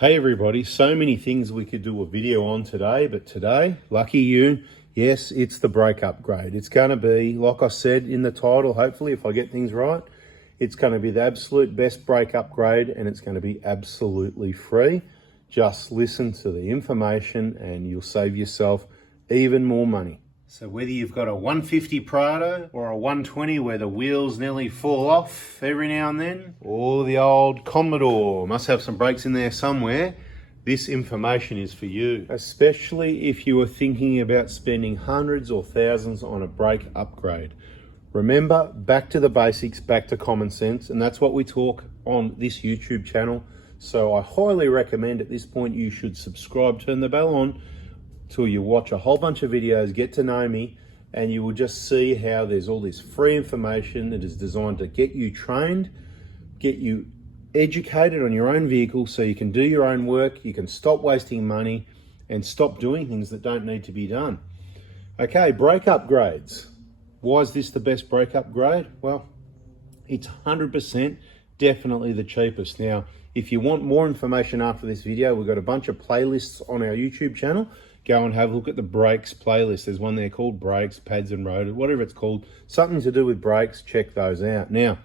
Hey everybody, so many things we could do a video on today, but today, lucky you, yes, it's the brake upgrade. It's going to be, like I said in the title, hopefully if I get things right, it's going to be the absolute best brake upgrade and it's going to be absolutely free. Just listen to the information and you'll save yourself even more money. So whether you've got a 150 Prado or a 120 where the wheels nearly fall off every now and then, or the old Commodore, must have some brakes in there somewhere, this information is for you. Especially if you are thinking about spending hundreds or thousands on a brake upgrade. Remember, back to the basics, back to common sense, and that's what we talk on this YouTube channel. So I highly recommend at this point you should subscribe, turn the bell on, till you watch a whole bunch of videos, get to know me, and you will just see how there's all this free information that is designed to get you trained, get you educated on your own vehicle so you can do your own work, you can stop wasting money and stop doing things that don't need to be done. Okay, brake upgrades. Why is this the best brake upgrade? Well, it's 100% definitely the cheapest. Now, if you want more information after this video, we've got a bunch of playlists on our YouTube channel. Go and have a look at the brakes playlist. There's one there called brakes, pads and rotors, whatever it's called, something to do with brakes. Check those out. Now,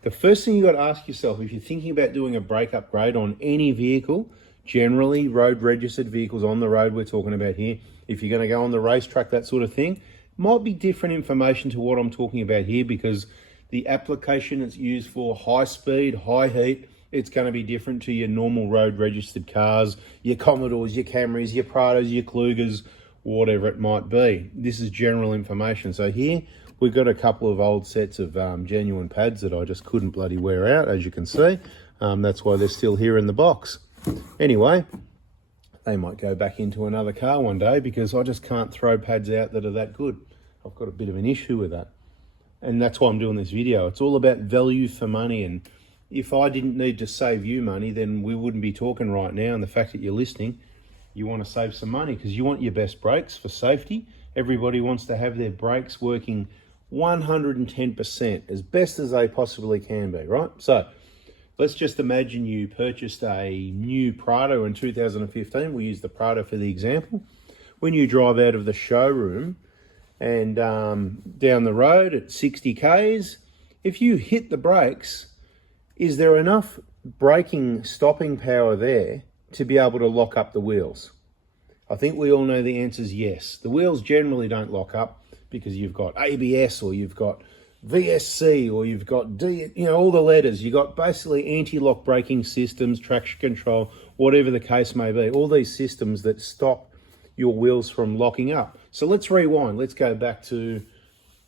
the first thing you got to ask yourself, if you're thinking about doing a brake upgrade on any vehicle, generally road registered vehicles on the road we're talking about here, if you're going to go on the racetrack, that sort of thing, might be different information to what I'm talking about here because the application it's used for high speed, high heat, it's going to be different to your normal road registered cars, your Commodores, your Camrys, your Prados, your Klugers, whatever it might be. This is general information. So here we've got a couple of old sets of genuine pads that I just couldn't bloody wear out, as you can see. That's why they're still here in the box. Anyway, they might go back into another car one day because I just can't throw pads out that are that good. I've got a bit of an issue with that. And that's why I'm doing this video. It's all about value for money, and if I didn't need to save you money, then we wouldn't be talking right now. And the fact that you're listening, you want to save some money because you want your best brakes for safety. Everybody wants to have their brakes working 110%, as best as they possibly can be, right? So let's just imagine you purchased a new Prado in 2015. We'll use the Prado for the example. When you drive out of the showroom and down the road at 60 Ks, if you hit the brakes, is there enough braking stopping power there to be able to lock up the wheels? I think we all know the answer is yes. The wheels generally don't lock up because you've got ABS or you've got VSC or you've got D, all the letters. You've got basically anti-lock braking systems, traction control, whatever the case may be. All these systems that stop your wheels from locking up. So let's rewind. Let's go back to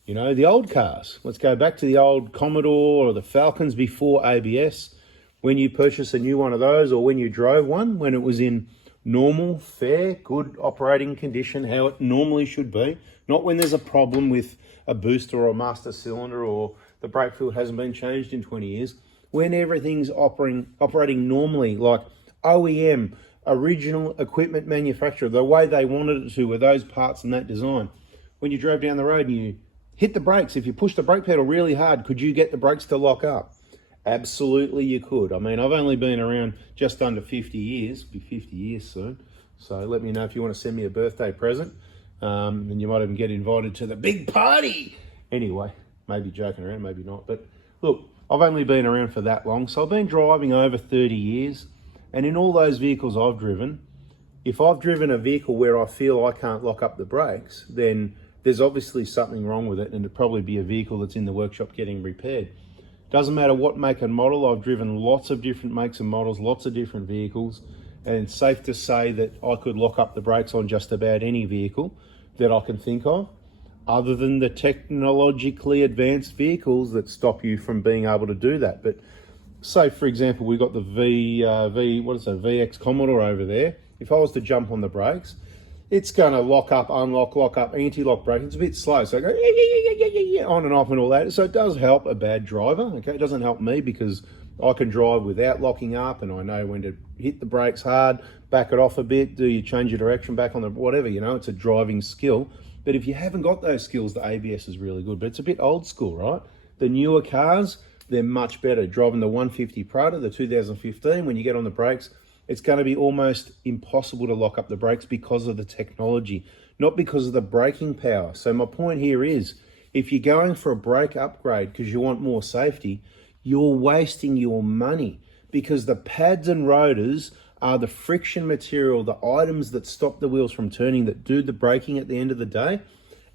the old cars. Let's go back to the old Commodore or the Falcons before ABS. When you purchased a new one of those or when you drove one, when it was in normal, fair, good operating condition, how it normally should be, not when there's a problem with a booster or a master cylinder or the brake fluid hasn't been changed in 20 years, when everything's operating normally, like OEM, original equipment manufacturer, the way they wanted it to with those parts and that design. When you drove down the road and you hit the brakes, if you push the brake pedal really hard, could you get the brakes to lock up? Absolutely you could. I mean, I've only been around just under 50 years, be 50 years soon. So let me know if you want to send me a birthday present. And you might even get invited to the big party. Anyway, maybe joking around, maybe not. But look, I've only been around for that long. So I've been driving over 30 years. And in all those vehicles I've driven, if I've driven a vehicle where I feel I can't lock up the brakes, then there's obviously something wrong with it, and it'd probably be a vehicle that's in the workshop getting repaired. Doesn't matter what make and model. I've driven lots of different makes and models, lots of different vehicles, and it's safe to say that I could lock up the brakes on just about any vehicle that I can think of, other than the technologically advanced vehicles that stop you from being able to do that. But say, for example, we've got the VX Commodore over there. If I was to jump on the brakes, it's going to lock up, unlock, lock up, anti-lock braking. It's a bit slow, so I go on and off and all that. So it does help a bad driver, okay? It doesn't help me because I can drive without locking up and I know when to hit the brakes hard, back it off a bit, change your direction back on the whatever, it's a driving skill. But if you haven't got those skills, the ABS is really good, but it's a bit old school, right? The newer cars, they're much better. Driving the 150 Prado, the 2015, when you get on the brakes, It's going to be almost impossible to lock up the brakes because of the technology, not because of the braking power. So my point here is, if you're going for a brake upgrade because you want more safety, you're wasting your money, because the pads and rotors are the friction material, the items that stop the wheels from turning, that do the braking at the end of the day.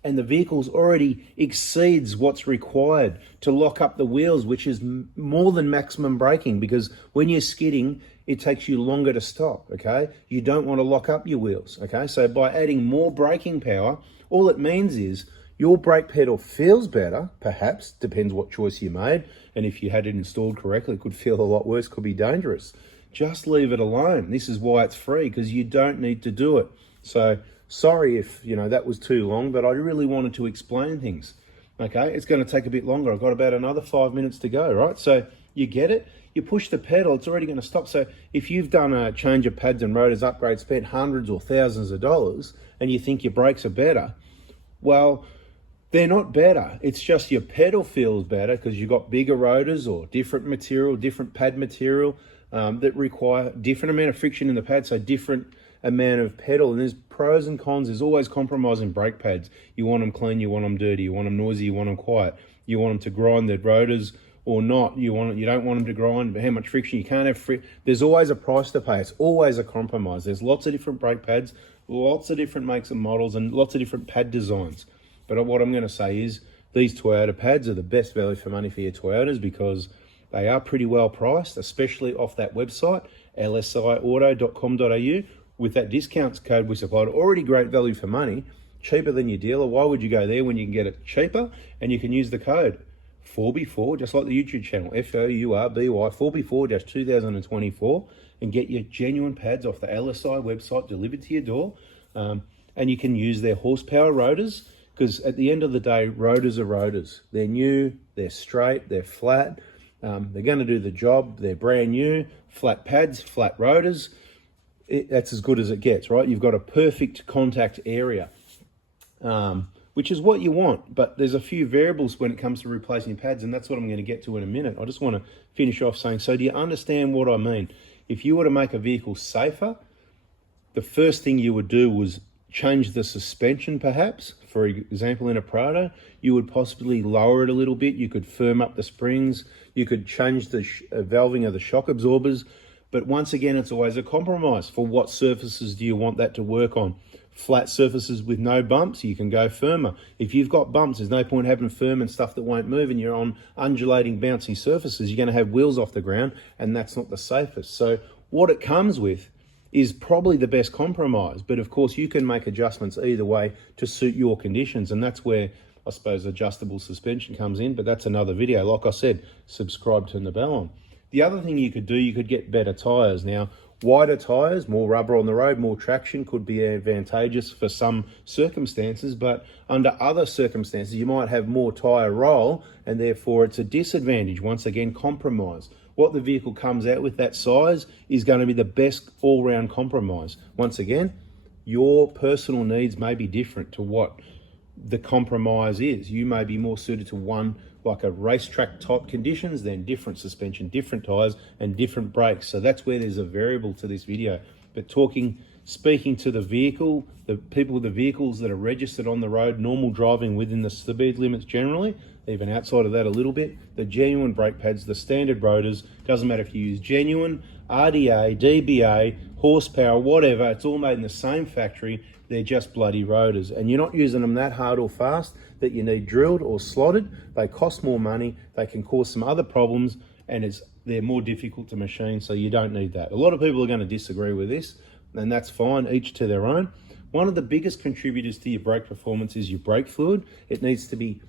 And the vehicle's already exceeds what's required to lock up the wheels, which is more than maximum braking, because when you're skidding, it takes you longer to stop, okay? You don't want to lock up your wheels, okay? So by adding more braking power, all it means is your brake pedal feels better, perhaps, depends what choice you made. And if you had it installed correctly, it could feel a lot worse, could be dangerous. Just leave it alone. This is why it's free, because you don't need to do it. So sorry if, that was too long, but I really wanted to explain things. Okay, it's going to take a bit longer. I've got about another 5 minutes to go, right? So you get it, you push the pedal, it's already going to stop. So if you've done a change of pads and rotors upgrade, spent hundreds or thousands of dollars, and you think your brakes are better, well, they're not better. It's just your pedal feels better because you've got bigger rotors or different material, different pad material that require different amount of friction in the pad, so different amount of pedal. And there's pros and cons. There's always compromise in brake pads. You want them clean, you want them dirty, you want them noisy, you want them quiet. You want them to grind the rotors or not. You don't want them to grind, but how much friction? You can't have There's always a price to pay. It's always a compromise. There's lots of different brake pads, lots of different makes and models, and lots of different pad designs. But what I'm going to say is these Toyota pads are the best value for money for your Toyotas, because they are pretty well priced, especially off that website, lsiauto.com.au. With that discounts code we supplied, already great value for money, cheaper than your dealer. Why would you go there when you can get it cheaper? And you can use the code 4B4, just like the YouTube channel, FOURBY, 4B4-2024, and get your genuine pads off the LSI website delivered to your door. And you can use their horsepower rotors, because at the end of the day, rotors are rotors. They're new, they're straight, they're flat. They're going to do the job. They're brand new, flat pads, flat rotors. That's as good as it gets, right? You've got a perfect contact area, which is what you want. But there's a few variables when it comes to replacing pads, and that's what I'm going to get to in a minute. I just want to finish off saying, so do you understand what I mean? If you were to make a vehicle safer, the first thing you would do was change the suspension, perhaps. For example, in a Prado, you would possibly lower it a little bit. You could firm up the springs. You could change the valving of the shock absorbers. But once again, it's always a compromise. For what surfaces do you want that to work on? Flat surfaces with no bumps, you can go firmer. If you've got bumps, there's no point having firm and stuff that won't move, and you're on undulating, bouncy surfaces, you're going to have wheels off the ground, and that's not the safest. So what it comes with is probably the best compromise. But of course, you can make adjustments either way to suit your conditions, and that's where I suppose adjustable suspension comes in. But that's another video. Like I said, subscribe, turn the bell on. The other thing you could do, you could get better tires. Now, wider tires, more rubber on the road, more traction could be advantageous for some circumstances, but under other circumstances, you might have more tire roll, and therefore it's a disadvantage. Once again, compromise. What the vehicle comes out with, that size, is going to be the best all-round compromise. Once again, your personal needs may be different to what the compromise is. You may be more suited to one, like a racetrack type conditions, then different suspension, different tires, and different brakes. So that's where there's a variable to this video. But speaking to the vehicle, the people with the vehicles that are registered on the road, normal driving within the speed limits generally, even outside of that a little bit, the genuine brake pads, the standard rotors, doesn't matter if you use genuine, RDA, DBA, horsepower, whatever, it's all made in the same factory. They're just bloody rotors, and you're not using them that hard or fast that you need drilled or slotted. They cost more money, they can cause some other problems, and they're more difficult to machine, so you don't need that. A lot of people are going to disagree with this, and that's fine, each to their own. One of the biggest contributors to your brake performance is your brake fluid. It needs to be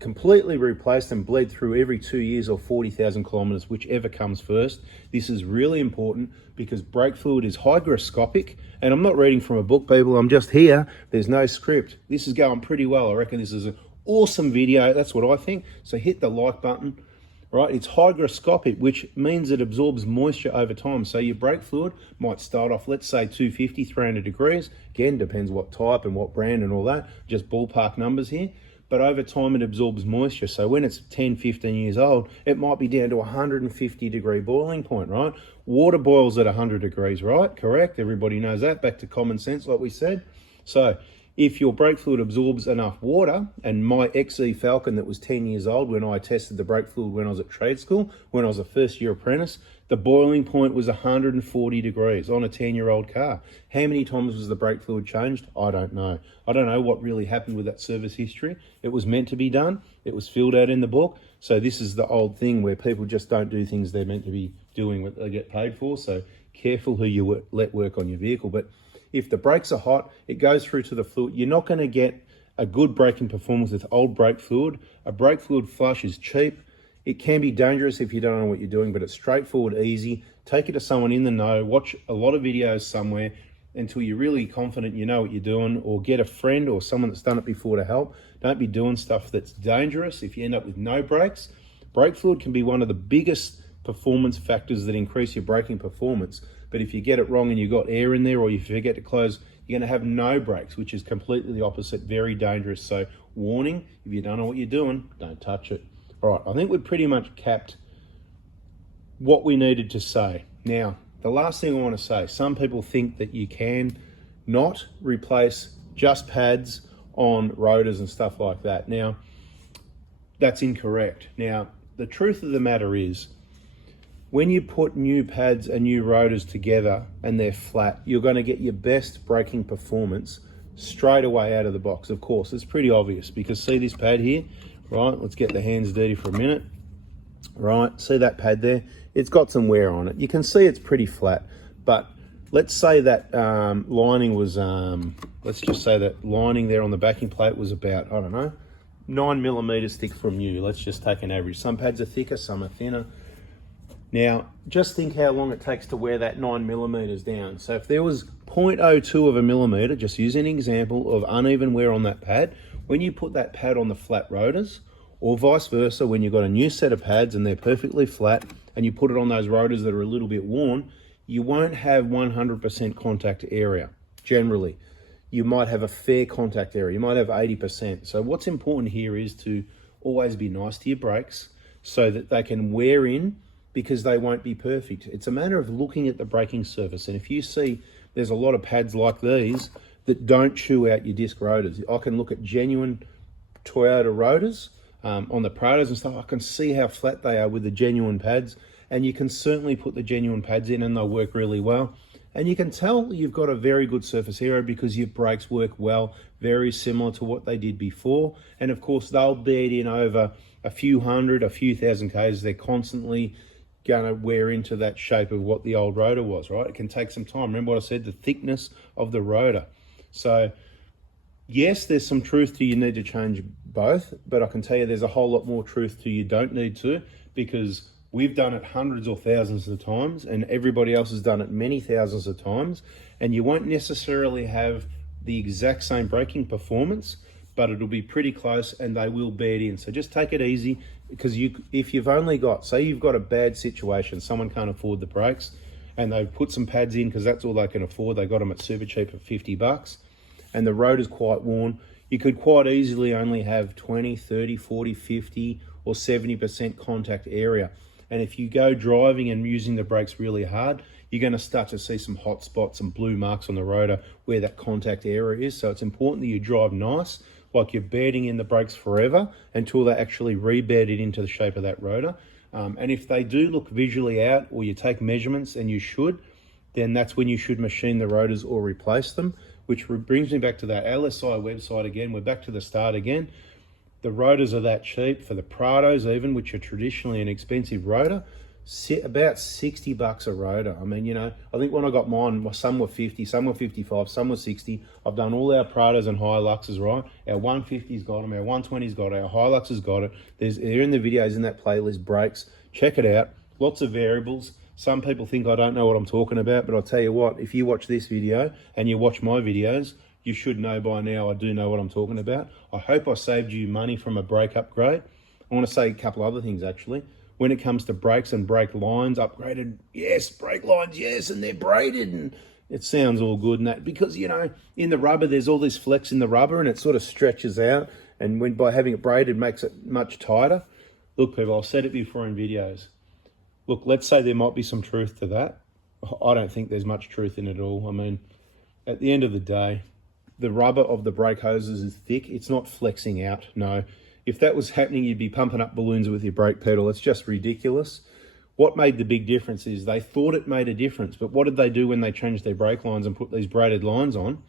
completely replaced and bled through every 2 years or 40,000 kilometers, whichever comes first. This is really important because brake fluid is hygroscopic, and I'm not reading from a book, people. I'm just here. There's no script. This is going pretty well. I reckon this is an awesome video. That's what I think. So hit the like button, right? It's hygroscopic, which means it absorbs moisture over time. So your brake fluid might start off, let's say 250, 300 degrees. Again, depends what type and what brand and all that. Just ballpark numbers here. but over time it absorbs moisture. So when it's 10, 15 years old, it might be down to 150 degree boiling point, right? Water boils at 100 degrees, right? Correct, everybody knows that. Back to common sense, like we said. So if your brake fluid absorbs enough water, and my XE Falcon that was 10 years old when I tested the brake fluid when I was at trade school, when I was a first year apprentice, the boiling point was 140 degrees on a 10-year-old car. How many times was the brake fluid changed? I don't know. I don't know what really happened with that service history. It was meant to be done. It was filled out in the book. So this is the old thing where people just don't do things they're meant to be doing what they get paid for. So careful who you let work on your vehicle. But if the brakes are hot, it goes through to the fluid. You're not going to get a good braking performance with old brake fluid. A brake fluid flush is cheap. It can be dangerous if you don't know what you're doing, but it's straightforward, easy. Take it to someone in the know. Watch a lot of videos somewhere until you're really confident you know what you're doing, or get a friend or someone that's done it before to help. Don't be doing stuff that's dangerous. If you end up with no brakes, brake fluid can be one of the biggest performance factors that increase your braking performance. But if you get it wrong and you've got air in there, or you forget to close, you're going to have no brakes, which is completely the opposite, very dangerous. So warning, if you don't know what you're doing, don't touch it. All right, I think we've pretty much capped what we needed to say. Now, the last thing I want to say, some people think that you can not replace just pads on rotors and stuff like that. Now, that's incorrect. Now, the truth of the matter is, when you put new pads and new rotors together and they're flat, you're going to get your best braking performance straight away out of the box. Of course, it's pretty obvious because see this pad here, right? Let's get the hands dirty for a minute. Right, see that pad there? It's got some wear on it. You can see it's pretty flat, but let's say that lining was, let's just say that lining there on the backing plate was about, I don't know, 9 millimeters thick from you. Let's just take an average. Some pads are thicker, some are thinner. Now, just think how long it takes to wear that 9 millimeters down. So if there was 0.02 of a millimeter, just using an example of uneven wear on that pad, when you put that pad on the flat rotors, or vice versa, when you've got a new set of pads and they're perfectly flat and you put it on those rotors that are a little bit worn, you won't have 100% contact area, generally. You might have a fair contact area, you might have 80%. So what's important here is to always be nice to your brakes so that they can wear in, because they won't be perfect. It's a matter of looking at the braking surface. And if you see there's a lot of pads like these that don't chew out your disc rotors, I can look at genuine Toyota rotors on the Prados and stuff. I can see how flat they are with the genuine pads, and you can certainly put the genuine pads in and they'll work really well. And you can tell you've got a very good surface area because your brakes work well, very similar to what they did before. And of course, they'll bed in over a few hundred, a few thousand Ks. They're constantly going to wear into that shape of what the old rotor was, right? It can take some time. Remember what I said, the thickness of the rotor. So yes, there's some truth to you need to change both, but I can tell you there's a whole lot more truth to you don't need to, because we've done it hundreds or thousands of times and everybody else has done it many thousands of times, and you won't necessarily have the exact same braking performance, but it'll be pretty close and they will bed in. So just take it easy, because if you've only got, say you've got a bad situation, someone can't afford the brakes and they've put some pads in because that's all they can afford, they got them at super cheap at $50, and the rotor's quite worn, you could quite easily only have 20, 30, 40, 50 or 70% contact area. And if you go driving and using the brakes really hard, you're going to start to see some hot spots and blue marks on the rotor where that contact area is. So it's important that you drive nice, like you're bedding in the brakes forever until they actually rebed it into the shape of that rotor. And if they do look visually out, or you take measurements, and you should, then that's when you should machine the rotors or replace them, which brings me back to that LSI website again. We're back to the start again. The rotors are that cheap for the Prados even, which are traditionally an expensive rotor, about $60 a rotor. I mean, you know, I think when I got mine, some were 50, some were 55, some were 60. I've done all our Prados and Hiluxes, right? Our 150's got them, our 120's got it, our Hilux has got it. They're in the videos in that playlist, brakes. Check it out. Lots of variables. Some people think I don't know what I'm talking about, but I'll tell you what, if you watch this video and you watch my videos, you should know by now I do know what I'm talking about. I hope I saved you money from a brake upgrade. I want to say a couple other things actually. When it comes to brakes and brake lines, upgraded, yes, brake lines, yes, and they're braided, and it sounds all good and that, because, you know, in the rubber, there's all this flex in the rubber and it sort of stretches out And when by having it braided makes it much tighter. Look, people, I've said it before in videos. Look, let's say there might be some truth to that. I don't think there's much truth in it at all. I mean, at the end of the day, the rubber of the brake hoses is thick. It's not flexing out, no. If that was happening, you'd be pumping up balloons with your brake pedal. It's just ridiculous. What made the big difference is they thought it made a difference, but what did they do when they changed their brake lines and put these braided lines on?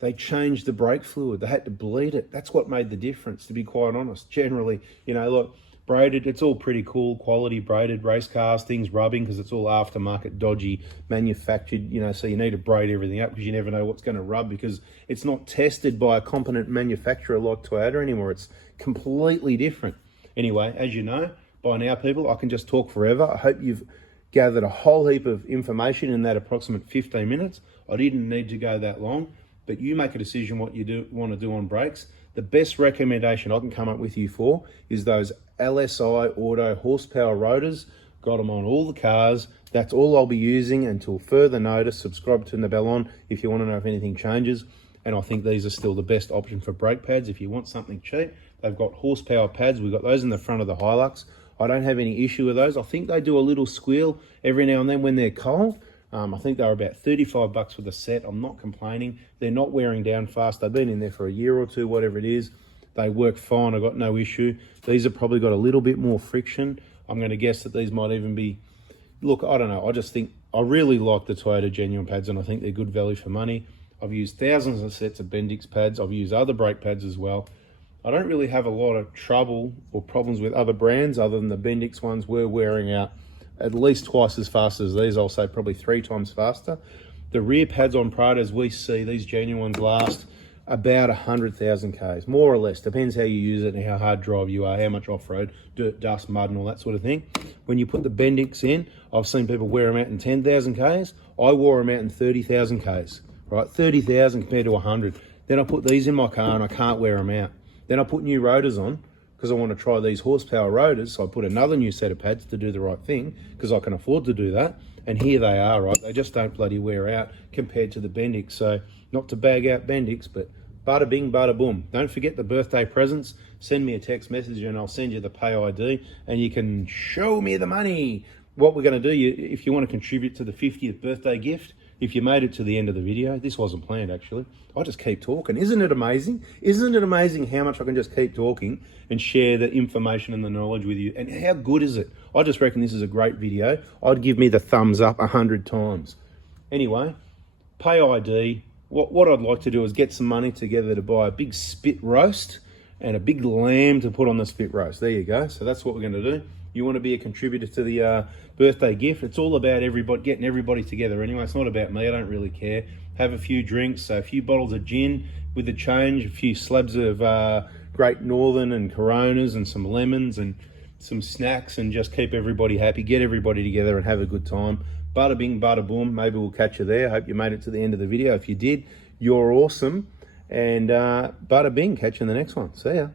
They changed the brake fluid. They had to bleed it. That's what made the difference, to be quite honest. Generally, you know, look, braided, it's all pretty cool, quality braided race cars, things rubbing, because it's all aftermarket, dodgy, manufactured, you know, so you need to braid everything up because you never know what's going to rub, because it's not tested by a competent manufacturer like Toyota anymore. It's completely different. Anyway, as you know, by now, people, I can just talk forever. I hope you've gathered a whole heap of information in that approximate 15 minutes. I didn't need to go that long, but you make a decision what you want to do on brakes. The best recommendation I can come up with you for is those LSI Auto horsepower rotors. Got them on all the cars. That's all I'll be using until further notice. Subscribe, turn the bell on if you want to know if anything changes. And I think these are still the best option for brake pads. If you want something cheap, they've got horsepower pads. We've got those in the front of the Hilux. I don't have any issue with those. I think they do a little squeal every now and then when they're cold. I think they're about 35 bucks for the set. I'm not complaining. They're not wearing down fast. They've been in there for a year or two, whatever it is. They work fine. I've got no issue. These have probably got a little bit more friction. I'm going to guess that these might even be, look, I don't know. I just think, I really like the Toyota genuine pads, and I think they're good value for money. I've used thousands of sets of Bendix pads. I've used other brake pads as well. I don't really have a lot of trouble or problems with other brands other than the Bendix ones were wearing out at least twice as fast as these. I'll say probably 3 times faster. The rear pads on Pradas, we see these genuine ones last about 100,000 Ks, more or less. Depends how you use it and how hard drive you are, how much off-road, dirt, dust, mud and all that sort of thing. When you put the Bendix in, I've seen people wear them out in 10,000 Ks. I wore them out in 30,000 Ks, right? 30,000 compared to 100. Then I put these in my car and I can't wear them out. Then I put new rotors on because I want to try these horsepower rotors. So I put another new set of pads to do the right thing because I can afford to do that. And here they are, right? They just don't bloody wear out compared to the Bendix. So not to bag out Bendix, but bada bing, bada boom. Don't forget the birthday presents. Send me a text message and I'll send you the pay ID and you can show me the money. What we're going to do, if you want to contribute to the 50th birthday gift, if you made it to the end of the video, this wasn't planned actually, I just keep talking. Isn't it amazing? Isn't it amazing how much I can just keep talking and share the information and the knowledge with you? And how good is it? I just reckon this is a great video. I'd give me the thumbs up 100 times. Anyway, pay ID. What I'd like to do is get some money together to buy a big spit roast and a big lamb to put on the spit roast. There you go. So that's what we're going to do. You want to be a contributor to the birthday gift. It's all about everybody, getting everybody together anyway. It's not about me. I don't really care. Have a few drinks, so a few bottles of gin with the change, a few slabs of Great Northern and Coronas and some lemons and some snacks, and just keep everybody happy. Get everybody together and have a good time. Bada bing, bada boom. Maybe we'll catch you there. Hope you made it to the end of the video. If you did, you're awesome. And bada bing, catch you in the next one. See ya.